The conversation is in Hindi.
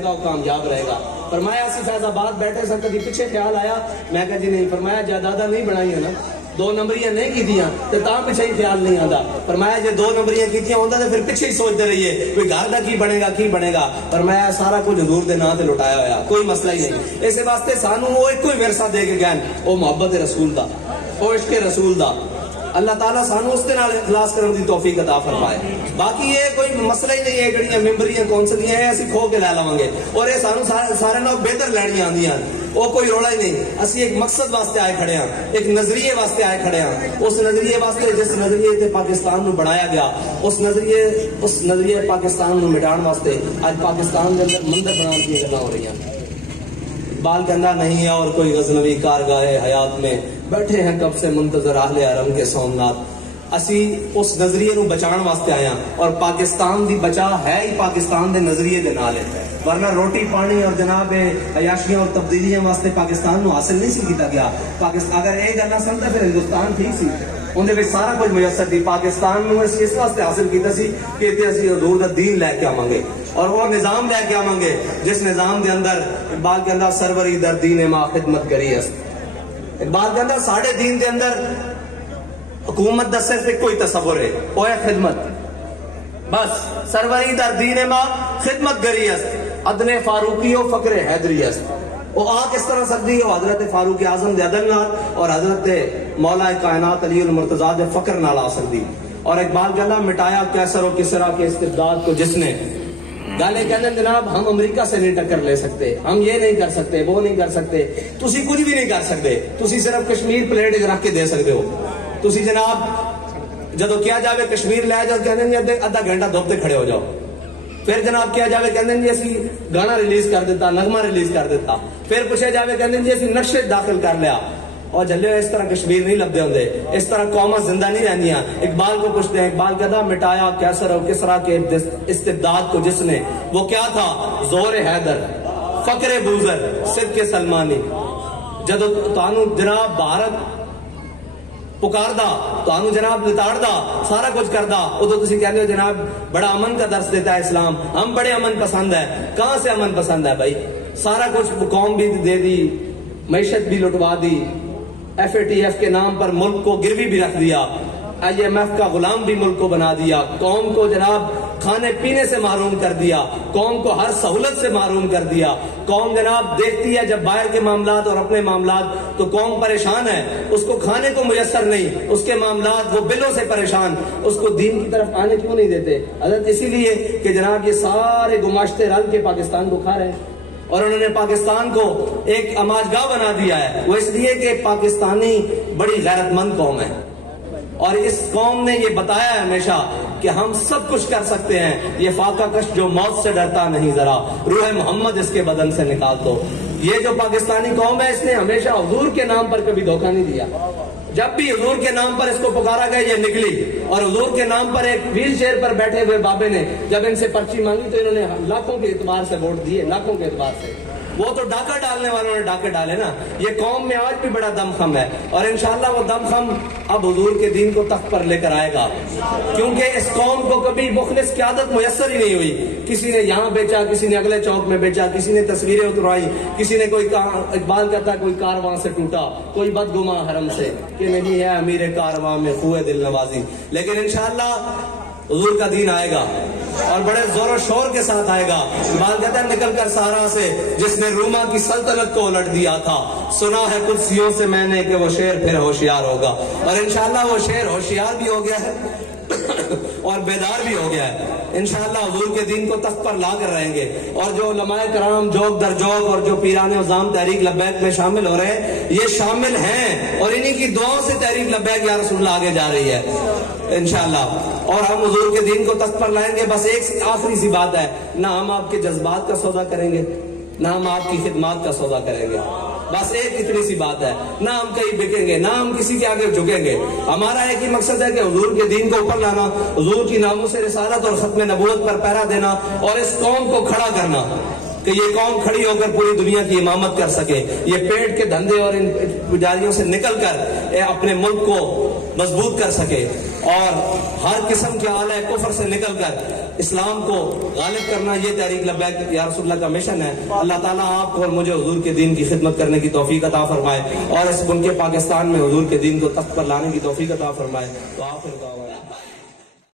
कामयाब रहेगा। फरमाया असि फैजाबाद बैठे सन, कभी पीछे ख्याल आया, मैं कहा जी नहीं। फरमाया जायदादा नहीं बनाई है ना, 2 नंबरियां नहीं की तो पीछे ही ख्याल नहीं आता। फरमाया जो 2 नंबरियां की होता तो फिर पीछे ही सोचते रहिए कोई घर का की बनेगा। फरमाया सारा कुछ हजूर के नाम से लुटाया होया, कोई मसला ही नहीं। इस वास्ते सानू वो एक ही विरसा दे के गए, वो मोहब्बत रसूल का, वो इश्क रसूल का। अल्लाह ताला सानू उसके नाल इखलास करने की तौफीक अता फरमाए। बाकी ये कोई मसला ही नहीं है, जड़ियां मेंबरियां कौंसलियां है असि खो के लै लवांगे और ये सानू सारे नाल बेहतर लैणियां आंदियां, वो कोई रोला ही नहीं। असि एक मकसद वास्ते आए खड़े हैं, एक नजरिए वास्ते आए खड़े हैं। उस नजरिए वास्ते जिस नजरिए से पाकिस्तान को बनाया गया, उस नजरिए पाकिस्तान को मिटाने वास्ते आज पाकिस्तान के अंदर मंदिर बनाने की गल्लां हो रही हैं। बाल कहना नहीं है और कोई गजनवी कारगाहे हयात में बैठे हैं कब से मुंतजर आहले हरम के सोमनाथ। असी उस नजरिए को बचाने वास्ते आया और पाकिस्तान की बचा है ही पाकिस्तान के नजरिए के नाल है, वरना रोटी पानी और जनाब अयाशियां और तब्दीलियां वास्ते पाकिस्तान को हासिल नहीं किया गया। पाकिस्तान अगर यह गल्लां सन तो फिर हिंदुस्तान ठीक सी, उन्हें सारा कुछ मुयसर थी। पाकिस्तान में इस वास्ते हासिल किया कि हजूर का दीन लैके आवांगे और वो निजाम लैके आवांगे जिस निजाम के अंदर इकबाल के अंदर सरवरी दर दीन मां खिदमत करी है। इकबाल के अंदर साढ़े दीन के अंदर हुकूमत का सिर्फ एक ही तस्वुर है, वो है खिदमत। बस सरवरी दर दीन मां खिदमत करी है, अदने फारूकी हो फकरे हैदरी है। वो आ किस तरह सकती है, हजरत फारूक आजम दे अदल नाल और हजरत मौला कायनात अली उल मुर्तजा दे फकर नाल आ सकती। और इकबाल कहना मिटाया कैसर और किसरा के इस्तिबदाद को जिसने। गाले कहते जनाब हम अमेरिका से नहीं टक्कर ले सकते, हम ये नहीं कर सकते, वो नहीं कर सकते। तुसी कुछ भी नहीं कर सकते, तुसी सिर्फ कश्मीर प्लेट रख के दे सकते हो। तुसी जनाब जदों किया जाए कश्मीर लै जाओ, कहते अद्धा घंटा धुप खड़े हो जाओ। फिर जनाब किया जाए कहते जी असी गाना रिलीज कर दिता, नगमा रिलीज कर दिता। फिर पूछा जाए कहते जी असी नक्शे दाखिल कर लिया और जल्ले इस तरह कश्मीर नहीं लभदे होंगे, इस तरह कौमा जिंदा नहीं रहंदियां। इकबाल को पूछते हैं, इकबाल कहता मिटाया कैसर और किसरा के इस्तिबदाद को जिसने। वो क्या था, जोर हैदर फकरे बूजर सिद्ध के सलमानी। जदों तानू जनाब भारत पुकारदा, तानू जनाब लिताड़दा, सारा कुछ करदा, उदों तुसीं कहंदे हो जनाब बड़ा अमन का दर्स देता है इस्लाम, हम बड़े अमन पसंद है। कहां से अमन पसंद है भाई, सारा कुछ कौम भी दे दी, मैशत भी लुटवा दी, FATF के नाम पर मुल्क को गिरवी भी रख दिया, IMF का गुलाम भी मुल्क को बना दिया, कौम को जनाब खाने पीने से महरूम कर दिया, कौम को हर सहूलत से महरूम कर दिया। कौम जनाब देखती है जब बाहर के मामलात और अपने मामलात तो कौम परेशान है, उसको खाने को मुयसर नहीं, उसके मामलात वो बिलों से परेशान, उसको दीन की तरफ आने क्यों नहीं देते। हजरत इसीलिए कि जनाब ये सारे गुमाश्ते रल के पाकिस्तान को खा रहे हैं और उन्होंने पाकिस्तान को एक अमाजगाह बना दिया है। वो इसलिए कि पाकिस्तानी बड़ी गैरतमंद कौम है और इस कौम ने ये बताया है हमेशा कि हम सब कुछ कर सकते हैं। ये फाका कश जो मौत से डरता नहीं, जरा रूह मोहम्मद इसके बदन से निकाल दो। ये जो पाकिस्तानी कौम है इसने हमेशा हुजूर के नाम पर कभी धोखा नहीं दिया। जब भी हुजूर के नाम पर इसको पुकारा गया ये निकली। और हुजूर के नाम पर एक व्हील चेयर पर बैठे हुए बाबे ने जब इनसे पर्ची मांगी तो इन्होंने लाखों के एतबार से वोट दिए, लाखों के एतबार से। वो तो डाका डालने वालों ने डाके डाले ना। ये कौम में आज भी बड़ा दमखम है और इंशाअल्लाह वो दमखम अब हुजूर के दीन को तख्त पर लेकर आएगा, क्योंकि इस कौम को कभी मुखलिस क़यादत मुयस्सर ही नहीं हुई। किसी ने यहाँ बेचा, किसी ने अगले चौक में बेचा, किसी ने तस्वीरें उतरवाई, किसी ने कोई इकबाल कहता कोई कारवां से टूटा, कोई बदगुमा हरम से कि नहीं है अमीर कारवां में खुए दिल नवाजी। लेकिन इंशाअल्लाह हुजूर का दीन आएगा और बड़े जोर शोर के साथ आएगा। इकबाल कहता है निकल कर सहारा से जिसने रूमा की सल्तनत को उलट दिया था, सुना है कुर्सियों से मैंने कि वो शेर फिर होशियार होगा। और इंशाअल्लाह वो शेर होशियार भी हो गया है और बेदार भी हो गया है। इंशाअल्लाह हुजूर के दीन को तख्त पर ला कर रहेंगे। और जो उलमाए कराम जोग दर जोग और जो पीराने उज़ाम तहरीक लब्बैक में शामिल हो रहे हैं, ये शामिल हैं और इन्हीं की दुआओं से तहरीक लब्बैक या रसूलुल्लाह आगे जा रही है इंशाअल्लाह। और हम हुजूर के दीन को तख्त पर लाएंगे। बस एक आखिरी सी बात है, ना हम आपके जज्बात का सौदा करेंगे, ना हम आपकी खिदमत का सौदा करेंगे। बस एक इतनी सी बात है, ना हम कहीं बिकेंगे, ना हम किसी के आगे झुकेंगे। हमारा एक ही मकसद है कि हुजूर के दीन को ऊपर लाना, हुजूर की नामूस रिसालत और खत्म नबूवत पर पहरा देना और इस कौम को खड़ा करना कि ये कौम खड़ी होकर पूरी दुनिया की इमामत कर सके। ये पेट के धंधे और इन पुजारियों से निकलकर अपने मुल्क को मजबूत कर सके और हर किस्म के आले कुफर से निकलकर इस्लाम को गालिब करना, ये तहरीक लब्बैक या रसूलुल्लाह का मिशन है। अल्लाह ताला आपको और मुझे हुजूर के दीन की खिदमत करने की तौफीक अता फरमाए और इस मुल्क पाकिस्तान में हुजूर के दीन को तख्त पर लाने की तौफीक अता फरमाए। तो आप